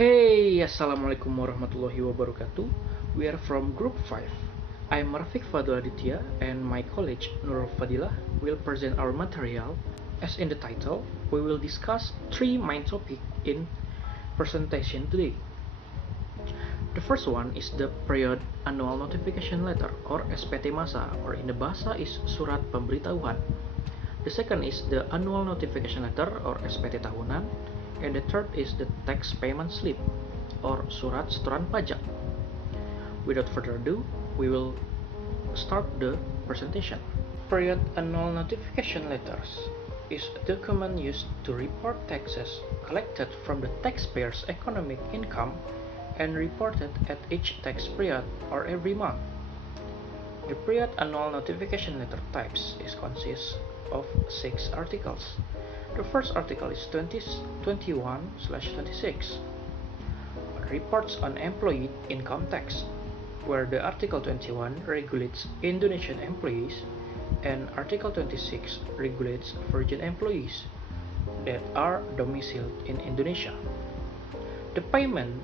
Hey, Assalamualaikum warahmatullahi wabarakatuh. We are from Group 5. I'm Rafiq Fadul Aditya and my colleague Nurul Fadilah will present our material. As in the title, we will discuss three main topics in presentation today. The first one is the Period Annual Notification Letter or SPT Masa, or in the bahasa is Surat Pemberitahuan. The second is the Annual Notification Letter or SPT Tahunan. And the third is the Tax Payment Slip or Surat Setoran Pajak. Without further ado, we will start the presentation. Period Annual Notification Letters is a document used to report taxes collected from the taxpayer's economic income and reported at each tax period or every month. The Period Annual Notification Letter types consists of 6 articles. The first article is 2021/26, reports on employee income tax, where the Article 21 regulates Indonesian employees and Article 26 regulates foreign employees that are domiciled in Indonesia. The payment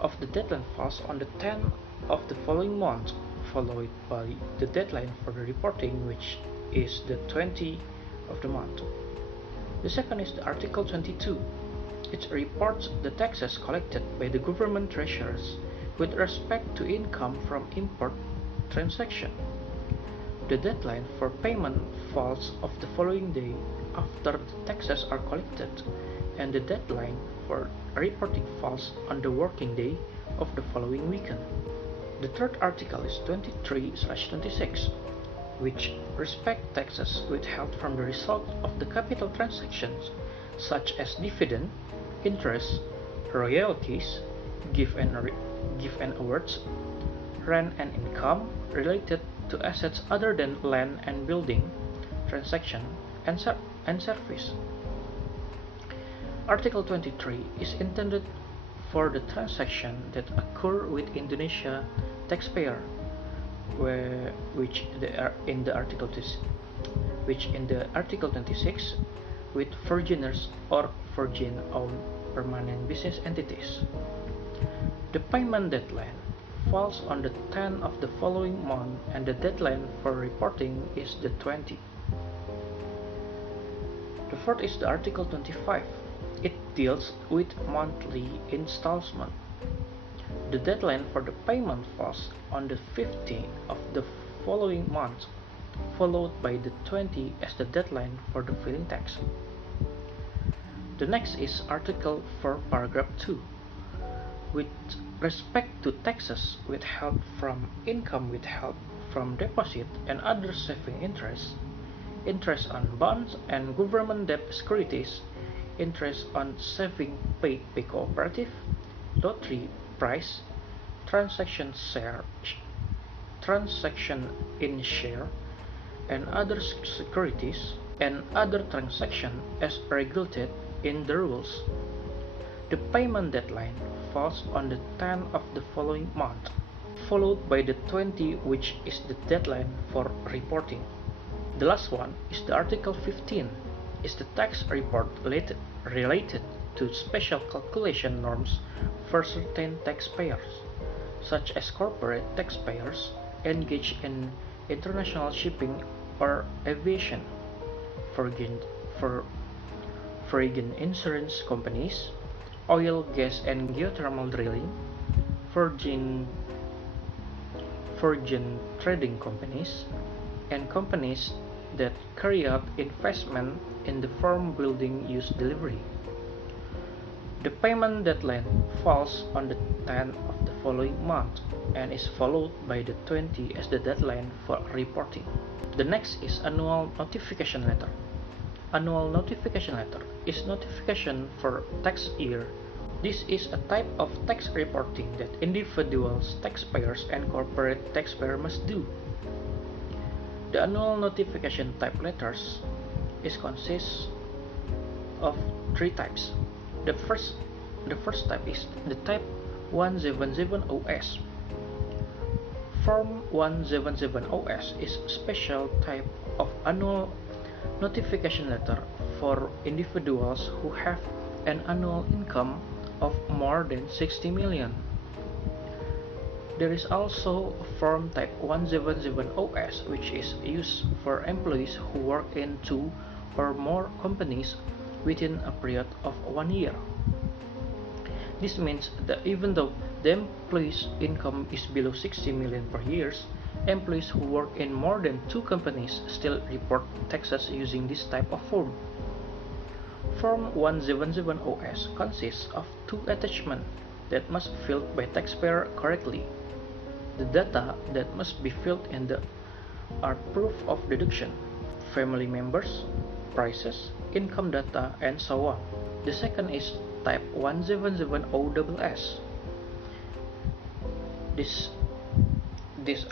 of the deadline falls on the 10th of the following month, followed by the deadline for the reporting, which is the 20th of the month. The second is the Article 22. It reports the taxes collected by the government treasurers with respect to income from import transaction. The deadline for payment falls of the following day after the taxes are collected, and the deadline for reporting falls on the working day of the following weekend. The third article is 23/26. Which respect taxes withheld from the result of the capital transactions, such as dividend, interest, royalties, gift and awards, rent and income related to assets other than land and building, transaction, and service. Article 23 is intended for the transaction that occur with Indonesia taxpayer, which in the Article 26 with foreigners or foreign-owned permanent business entities. The payment deadline falls on the 10th of the following month, and the deadline for reporting is the 20th. The fourth is the Article 25. It deals with monthly installment. The deadline for the payment falls on the 15th of the following month, followed by the 20th as the deadline for the filing tax. The next is Article 4, Paragraph 2. With respect to taxes withheld from income withheld from deposit and other saving interest, interest on bonds and government debt securities, interest on saving paid by cooperative, lottery price, transaction in share, and other securities, and other transactions as regulated in the rules. The payment deadline falls on the 10th of the following month, followed by the 20th, which is the deadline for reporting. The last one is the Article 15, is the tax report related to special calculation norms for certain taxpayers, such as corporate taxpayers engaged in international shipping or aviation, foreign insurance companies, oil, gas, and geothermal drilling, foreign trading companies, and companies that carry out investment in the firm building use delivery. The payment deadline falls on the 10th of the following month and is followed by the 20th as the deadline for reporting. The next is Annual Notification Letter. Annual Notification Letter is notification for tax year. This is a type of tax reporting that individuals, taxpayers, and corporate taxpayers must do. The Annual Notification type letters consists of 3 types. The first type is the type 177OS. Form 177OS is a special type of annual notification letter for individuals who have an annual income of more than 60 million. There is also Form Type 177OS, which is used for employees who work in 2 or more companies within a period of 1 year. This means that even though the employee's income is below 60 million per year, employees who work in more than 2 companies still report taxes using this type of form. Form 177OS consists of 2 attachments that must be filled by taxpayer correctly. The data that must be filled in are proof of deduction, family members, prices, income data, and so on. The second is Type 177OSS. This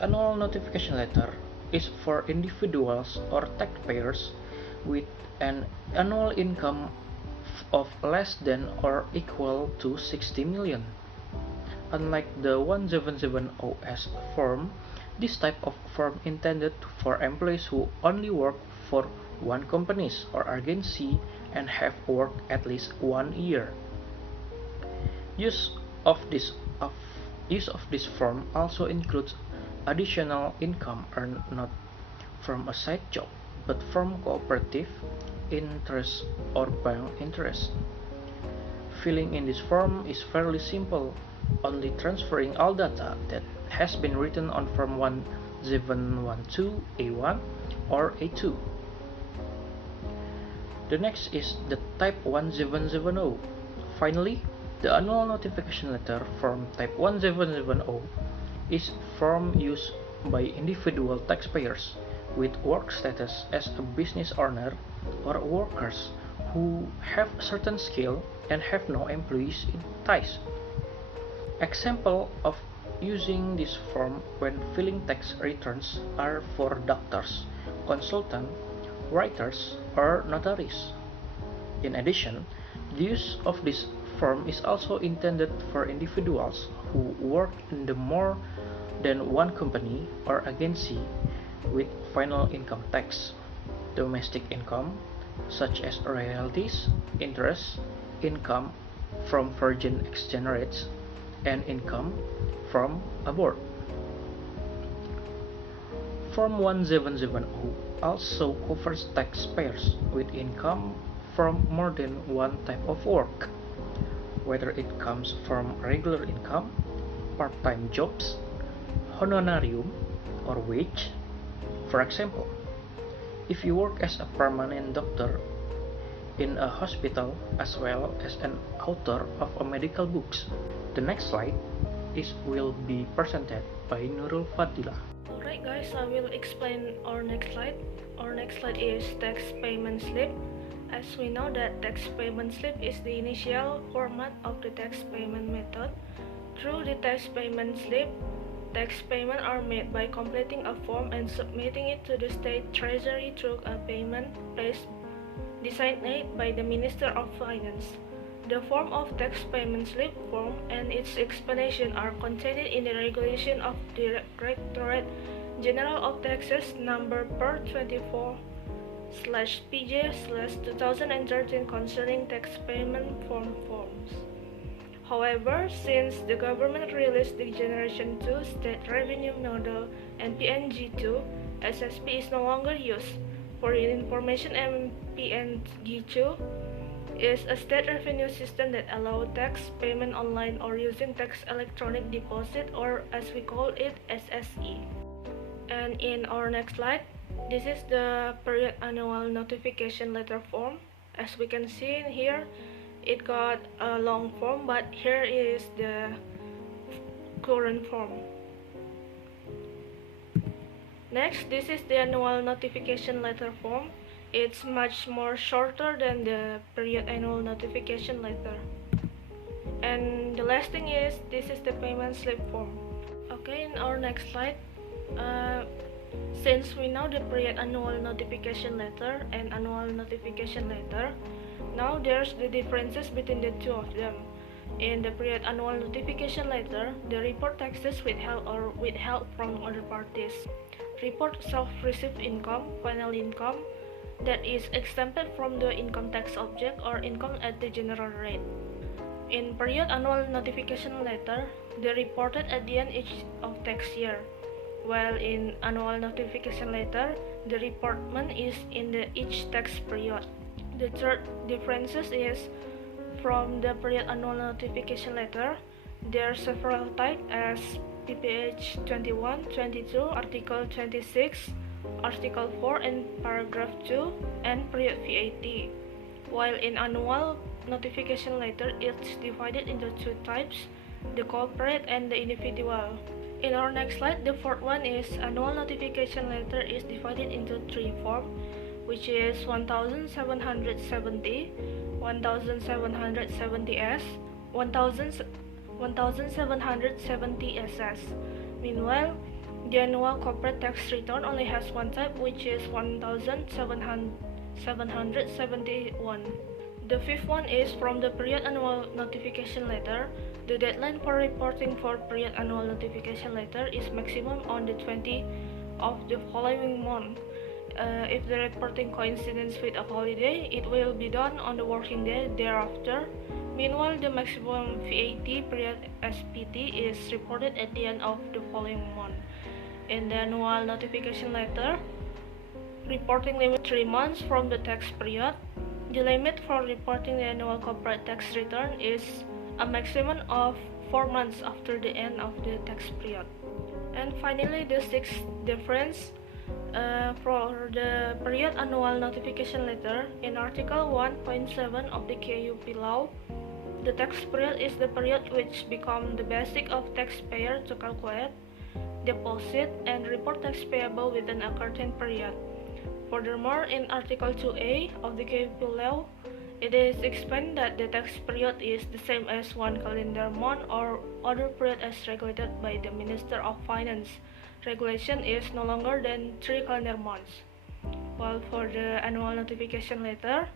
annual notification letter is for individuals or taxpayers with an annual income of less than or equal to 60 million. Unlike the 177OS form, this type of form intended for employees who only work for one company or agency and have worked at least 1 year. Use of this form also includes additional income earned not from a side job but from cooperative interest or bank interest. Filling in this form is fairly simple, only transferring all data that has been written on Form 1712A1 or A2. The next is the Type 1770. Finally, the annual notification letter form Type 1770 is form used by individual taxpayers with work status as a business owner or workers who have certain skill and have no employees in ties. Example of using this form when filing tax returns are for doctors, consultants, writers, or notaries. In addition, the use of this form is also intended for individuals who work in the more than one company or agency with final income tax, domestic income, such as royalties, interest, income from foreign exchange rates, and income from abroad. Form 1770 also covers taxpayers with income from more than one type of work, whether it comes from regular income, part-time jobs, honorarium, or wage. For example, if you work as a permanent doctor in a hospital as well as an author of a medical books. The next slide will be presented by Nurul Fadila. Alright guys, I will explain our next slide. Our next slide is tax payment slip. As we know that tax payment slip is the initial format of the tax payment method. Through the tax payment slip, tax payments are made by completing a form and submitting it to the state treasury through a payment place designated by the Minister of Finance. The form of tax payment slip form and its explanation are contained in the regulation of the Directorate General of Taxes number per 24/PJ/2013 concerning tax payment forms. However, since the government released the Generation 2 State Revenue Model and PNG2, SSP is no longer used. For your information, PNG2 is a state revenue system that allows tax payment online or using tax electronic deposit, or as we call it, SSE. And in our next slide, this is the period annual notification letter form. As we can see in here, it got a long form, but here is the current form. Next, this is the annual notification letter form. It's much more shorter than the period annual notification letter. And the last thing is, this is the payment slip form. Okay, in our next slide, since we know the period annual notification letter and annual notification letter, now there's the differences between the two of them. In the period annual notification letter, they report taxes withheld from other parties. Report self-received income, final income, that is exempted from the income tax object or income at the general rate. In period annual notification letter, they reported at the end each of tax year, while in annual notification letter, the reportment is in the each tax period. The third differences is from the period annual notification letter, there are several types as PPH 21, 22, Article 26, Article 4 and Paragraph 2, and period VAT. While in annual notification letter, it's divided into two types, the corporate and the individual. In our next slide, the fourth one is annual notification letter is divided into three forms, which is 1770, 1770S, 1770SS. Meanwhile, the annual corporate tax return only has one type, which is 1771. The fifth one is from the period annual notification letter. The deadline for reporting for period annual notification letter is maximum on the 20th of the following month. If the reporting coincides with a holiday, it will be done on the working day thereafter. Meanwhile, the maximum VAT period SPT is reported at the end of the following month. In the annual notification letter, reporting limit 3 months from the tax period. The limit for reporting the annual corporate tax return is a maximum of 4 months after the end of the tax period. And finally, the sixth difference for the period annual notification letter, in Article 1.7 of the KUP law, the tax period is the period which becomes the basis of taxpayer to calculate, deposit, and report tax payable within a certain period. Furthermore, in Article 2A of the KUP law, it is explained that the tax period is the same as 1 calendar month or other period as regulated by the Minister of Finance. Regulation is no longer than 3 calendar months. While for the annual notification letter,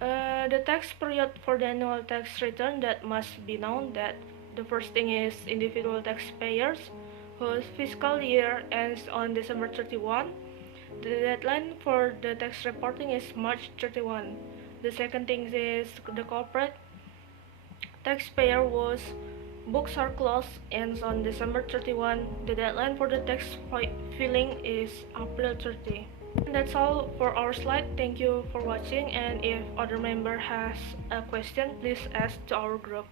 the tax period for the annual tax return that must be known that the first thing is individual taxpayers whose fiscal year ends on December 31. The deadline for the tax reporting is March 31. The second thing is the corporate taxpayer whose books are closed ends on December 31. The deadline for the tax filing is April 30. And that's all for our slide. Thank you for watching, and if other member has a question, please ask to our group.